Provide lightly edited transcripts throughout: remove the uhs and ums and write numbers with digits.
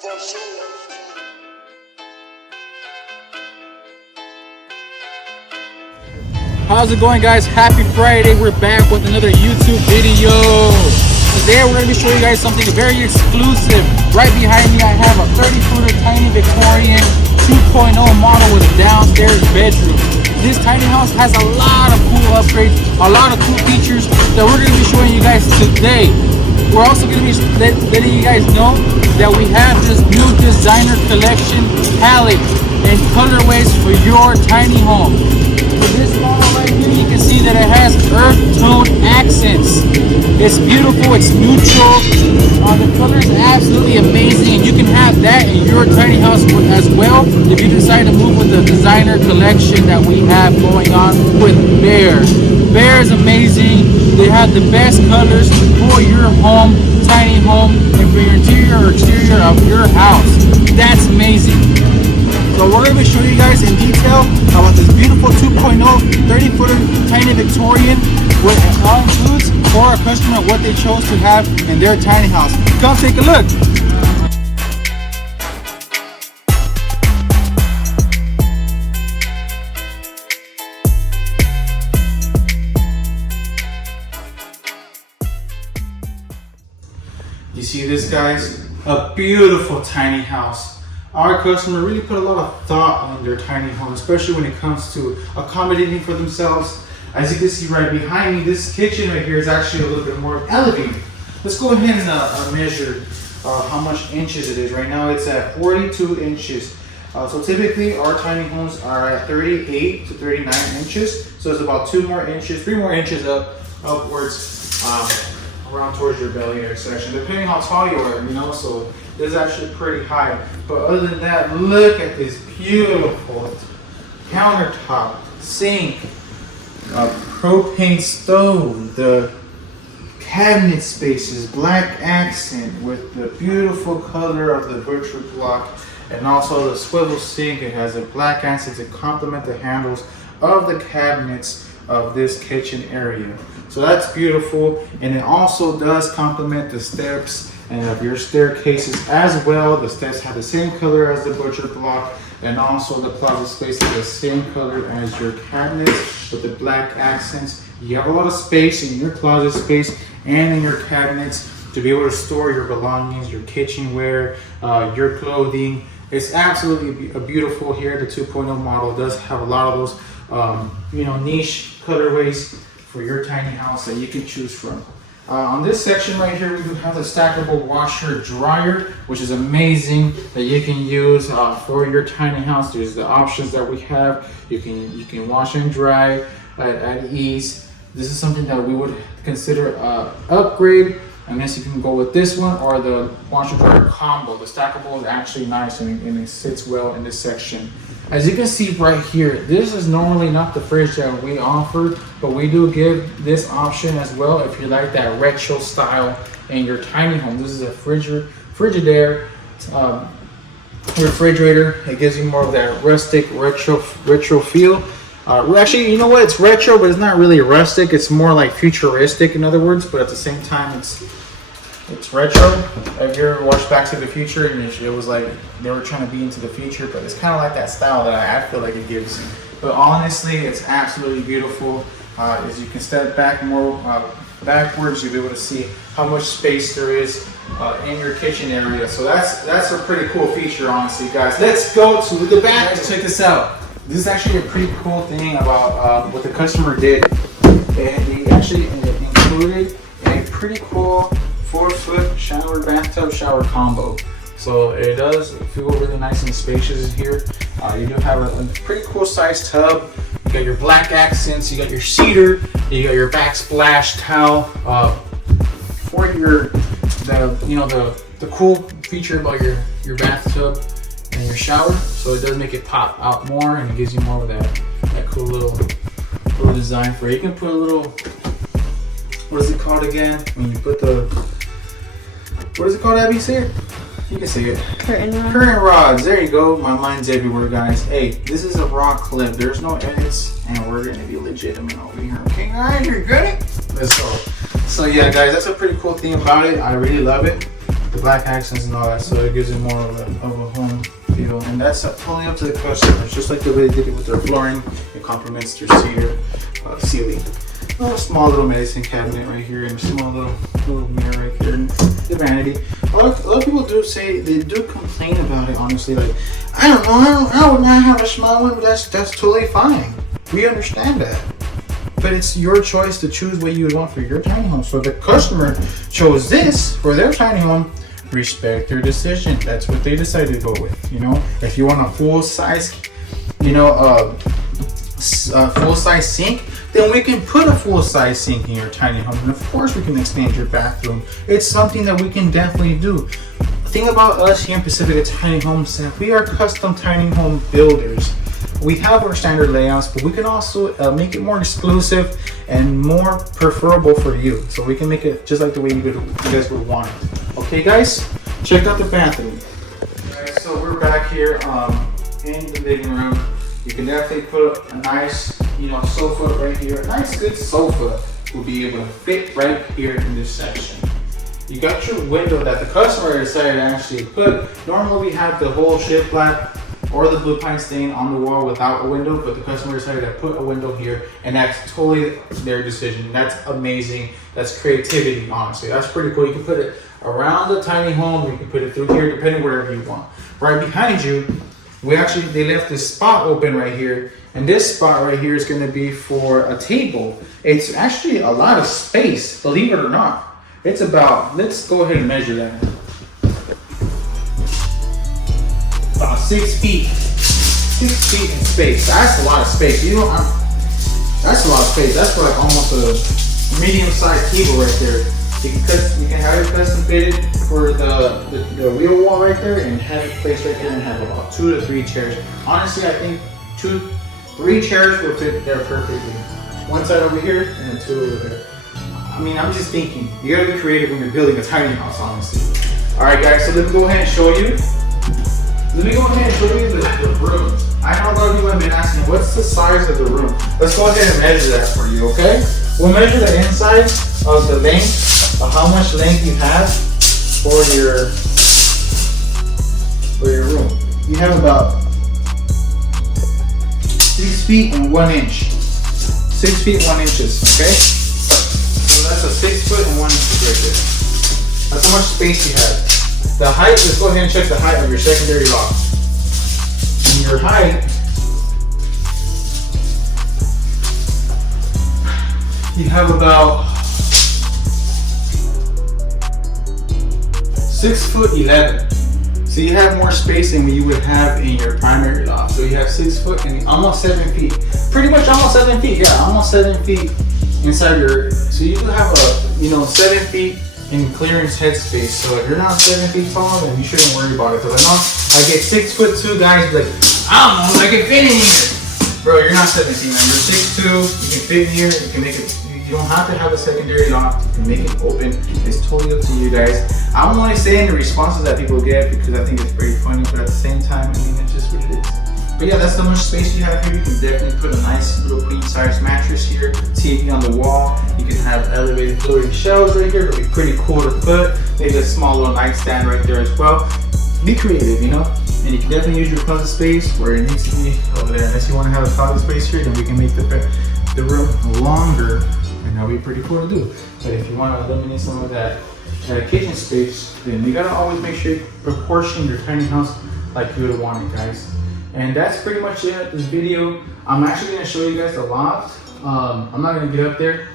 How's it going, guys? Happy Friday. We're back with another YouTube video. Today we're going to be showing you guys something very exclusive. Right behind me I have a 30-footer tiny Victorian 2.0 model with a downstairs bedroom. This tiny house has a lot of cool upgrades, a lot of cool features that we're going to be showing you guys today. We're also going to be letting you guys know that we have this new designer collection palette and colorways for your tiny home. For this model right here, you can see that it has earth tone accents. It's beautiful, it's neutral. The color is absolutely amazing, and you can have that in your tiny house as well if you decide to move with the designer collection that we have going on with BEHR. BEHR is amazing. They have the best colors for your home, tiny home, and for your interior or exterior of your house. That's amazing. So we're going to be showing you guys in detail about this beautiful 2.0 30-footer tiny Victorian, what it all includes for our customer, what they chose to have in their tiny house. Come take a look. You see this, guys? A beautiful tiny house. Our customer really put a lot of thought on their tiny home, especially when it comes to accommodating for themselves. As you can see right behind me, this kitchen right here is actually a little bit more elevated. Let's go ahead and measure how much inches it is. Right now it's at 42 inches. So typically our tiny homes are at 38 to 39 inches. So it's about 3 more inches upwards around towards your belly area section, depending how tall you are, you know, so it's actually pretty high. But other than that, look at this beautiful countertop, sink, propane stove, the cabinet spaces, black accent with the beautiful color of the butcher block, and also the swivel sink. It has a black accent to complement the handles of the cabinets of this kitchen area. So that's beautiful, and it also does complement the steps and of your staircases as well. The steps have the same color as the butcher block, and also the closet space is the same color as your cabinets with the black accents. You have a lot of space in your closet space and in your cabinets to be able to store your belongings, your kitchenware, your clothing. It's absolutely beautiful here. The 2.0 model does have a lot of those niche colorways for your tiny house that you can choose from. On this section right here, we do have the stackable washer dryer, which is amazing that you can use for your tiny house. There's the options that we have. You can wash and dry at ease. This is something that we would consider upgrade. I guess you can go with this one or the washer dryer combo. The stackable is actually nice, and it sits well in this section. As you can see right here, this is normally not the fridge that we offer, but we do give this option as well if you like that retro style in your tiny home. This is a Frigidaire refrigerator. It gives you more of that rustic retro feel. Actually, you know what? It's retro, but it's not really rustic. It's more like futuristic, in other words. But at the same time, it's retro. If you ever watched Back to the Future, and it was like they were trying to be into the future, but it's kind of like that style that I feel like it gives. But honestly, it's absolutely beautiful. As you can step back more backwards, you'll be able to see how much space there is in your kitchen area. So that's a pretty cool feature, honestly, guys. Let's go to the back. Guys, check this out. This is actually a pretty cool thing about what the customer did. They actually included a pretty cool 4-foot bathtub shower combo. So it does feel really nice and spacious here. You do have a pretty cool sized tub. You got your black accents, you got your cedar, you got your backsplash towel for the cool feature about your bathtub and your shower. So it does make it pop out more, and it gives you more of that cool little design for it. You can put a little, what is it called again? When you put what is it called, Abby? Say it. You can see it. Curtain rods. There you go. My mind's everywhere, guys. Hey, this is a raw clip. There's no edits, and we're gonna be legitimate over here. Okay, guys, you're good. Let's go. So yeah, guys, that's a pretty cool thing about it. I really love it. the black accents and all that, so it gives it more of a home feel. And that's totally up to the customers, just like the way they did it with their flooring. It complements their cedar ceiling. A small little medicine cabinet right here, and a small little mirror right here, and the vanity. A lot of people do say, they do complain about it, honestly, like, I don't know, I would not have a small one, but that's totally fine. We understand that. But it's your choice to choose what you would want for your tiny home. So if the customer chose this for their tiny home, respect their decision. That's what they decided to go with, you know. If you want a full size, you know, full size sink, then we can put a full size sink in your tiny home, and of course we can extend your bathroom. It's something that we can definitely do. The thing about us here in Pacifica Tiny Home Set, we are custom tiny home builders. We have our standard layouts, but we can also make it more exclusive and more preferable for you. So we can make it just like the way you guys would want it. Okay guys, check out the bathroom. Alright, so we're back here in the living room. You can definitely put a nice, you know, sofa right here. A nice good sofa will be able to fit right here in this section. You got your window that the customer decided to actually put. Normally we have the whole shiplap or the blue pine stain on the wall without a window, but the customer decided to put a window here, and that's totally their decision. That's amazing. That's creativity, honestly. That's pretty cool. You can put it around the tiny home, you can put it through here, depending wherever you want. Right behind you, they left this spot open right here, and this spot right here is going to be for a table. It's actually a lot of space, believe it or not. It's about, let's go ahead and measure that. About 6 feet. 6 feet in space. That's a lot of space. You know, that's a lot of space. That's like almost a medium-sized table right there. You can have it custom fitted for the wheel wall right there, and have it placed right there, and have about 2 to 3 chairs. Honestly, I think 3 chairs will fit there perfectly. One side over here and then 2 over there. I mean, I'm just thinking, you gotta be creative when you're building a tiny house, honestly. All right, guys, so let me go ahead and show you. Let me go ahead and show you the room. I know a lot of people have been asking, what's the size of the room? Let's go ahead and measure that for you, okay? We'll measure the inside of the length, of how much length you have for your room. You have about 6 feet and 1 inch. 6 feet 1 inches, okay? So that's a 6 foot and 1 inch right there. That's how much space you have. The height, let's go ahead and check the height of your secondary loft. And your height, you have about 6 foot 11. So you have more space than you would have in your primary loft. So you have 6 foot and almost 7 feet. Pretty much almost 7 feet, yeah, almost 7 feet inside your, so you do have a, you know, 7 feet in clearance headspace. So if you're not 7 feet tall, then you shouldn't worry about it. Because I know I get 6'2" guys like, I don't know, I can fit in here. Bro, you're not 17, man. You're 6'2", you can fit in here, you can make it, you don't have to have a secondary loft, you can make it open. It's totally up to you guys. I'm only saying the responses that people get because I think it's pretty funny, but at the same time, I mean, it's just what it is. But yeah, that's how much space you have here. You can definitely put a nice little queen size mattress here, TV on the wall. You can have elevated floating shelves right here. It'll be pretty cool to put. Maybe a small little nightstand right there as well. Be creative, you know? And you can definitely use your closet space where it needs to be over there. Unless you want to have a closet space here, then we can make the room longer, and that'll be pretty cool to do. But if you want to eliminate some of that kitchen space, then you gotta always make sure you proportion your tiny house like you would want it, guys. And that's pretty much it, this video. I'm actually gonna show you guys the loft. I'm not gonna get up there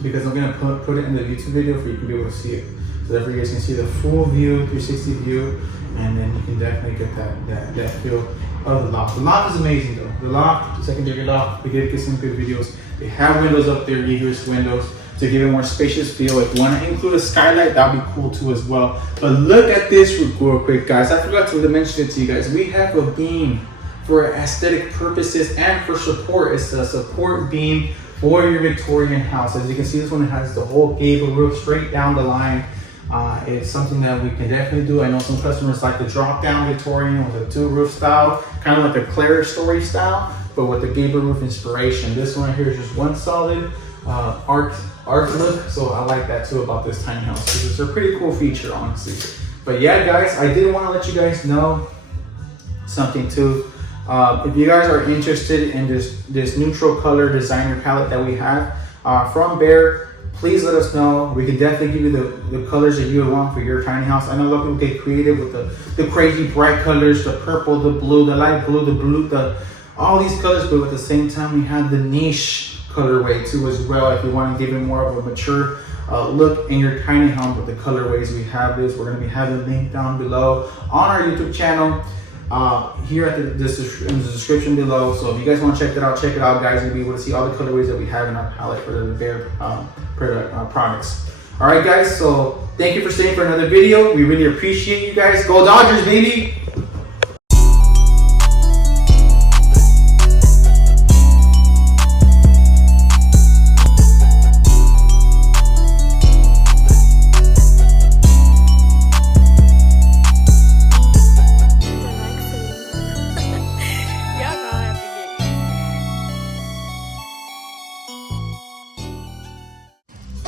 because I'm gonna put it in the YouTube video for you to be able to see it. So that you guys can see the full view, 360 view, and then you can definitely get that feel of the loft. The loft is amazing though. The loft, the secondary loft, we get some good videos. They have windows up there, egress windows, to give it a more spacious feel. If you want to include a skylight, that'd be cool too as well. But look at this real quick, guys. I forgot to mention it to you guys. We have a beam for aesthetic purposes and for support. It's a support beam for your Victorian house. As you can see, this one has the whole gable roof straight down the line. It's something that we can definitely do. I know some customers like the drop down Victorian with a 2 roof style, kind of like a clear story style, but with the gable roof inspiration. This one right here is just one solid art look. So I like that too about this tiny house, because it's a pretty cool feature, honestly. But yeah, guys, I did want to let you guys know something too. If you guys are interested in this neutral color designer palette that we have from BEHR, please let us know. We can definitely give you the colors that you would want for your tiny house. I know a lot of people get creative with the crazy bright colors, the purple, the blue, the light blue, the blue, all these colors, but at the same time, we have the niche colorway too as well. If you want to give it more of a mature look in your tiny home with the colorways, we have this. We're going to be having a link down below on our YouTube channel. Here at in the description below. So if you guys want to check it out, guys. You'll be able to see all the colorways that we have in our palette for the BEHR products. All right, guys. So thank you for staying for another video. We really appreciate you guys. Go Dodgers, baby!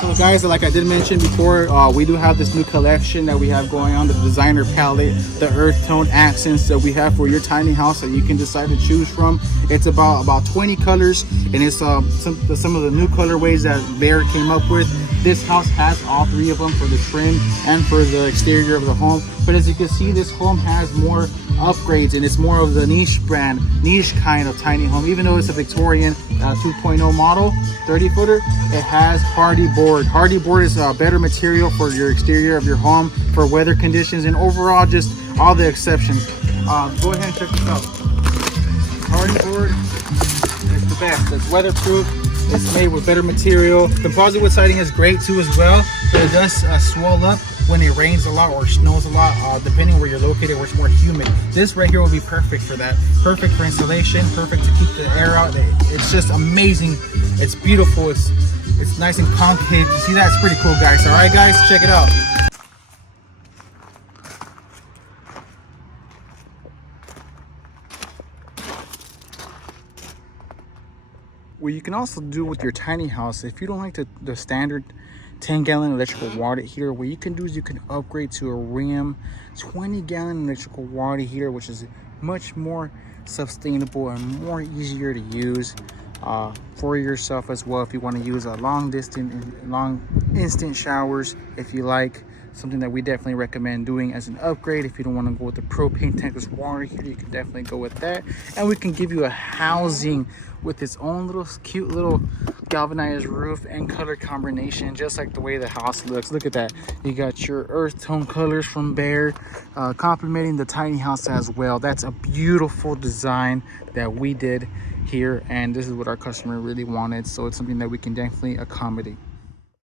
So guys, like I did mention before, we do have this new collection that we have going on, the designer palette, the earth tone accents that we have for your tiny house that you can decide to choose from. It's about 20 colors, and it's some of the new colorways that BEHR came up with. This house has all 3 of them for the trim and for the exterior of the home. But as you can see, this home has more upgrades, and it's more of the niche brand, niche kind of tiny home. Even though it's a Victorian 2.0 model, 30-footer, it has hardy board. Hardy board is a better material for your exterior of your home, for weather conditions, and overall just all the exceptions. Go ahead and check this out. Hardy board is the best. It's weatherproof. It's made with better material. Composite wood siding is great too as well, but it does swell up when it rains a lot or snows a lot, depending where you're located, where it's more humid. This right here will be perfect for that. Perfect for insulation, perfect to keep the air out. It's just amazing. It's beautiful. It's nice and concave. You see that? It's pretty cool, guys. All right, guys, check it out. What you can also do with your tiny house, if you don't like the standard 10-gallon electrical water heater, what you can do is you can upgrade to a Ram 20-gallon electrical water heater, which is much more sustainable and more easier to use for yourself as well. If you want to use a long instant showers, if you like, something that we definitely recommend doing as an upgrade. If you don't want to go with the propane tankless water heater, you can definitely go with that. And we can give you a housing with its own little cute little galvanized roof and color combination, just like the way the house looks. Look at that. You got your earth tone colors from BEHR complementing the tiny house as well. That's a beautiful design that we did here, and this is what our customer really wanted, so it's something that we can definitely accommodate.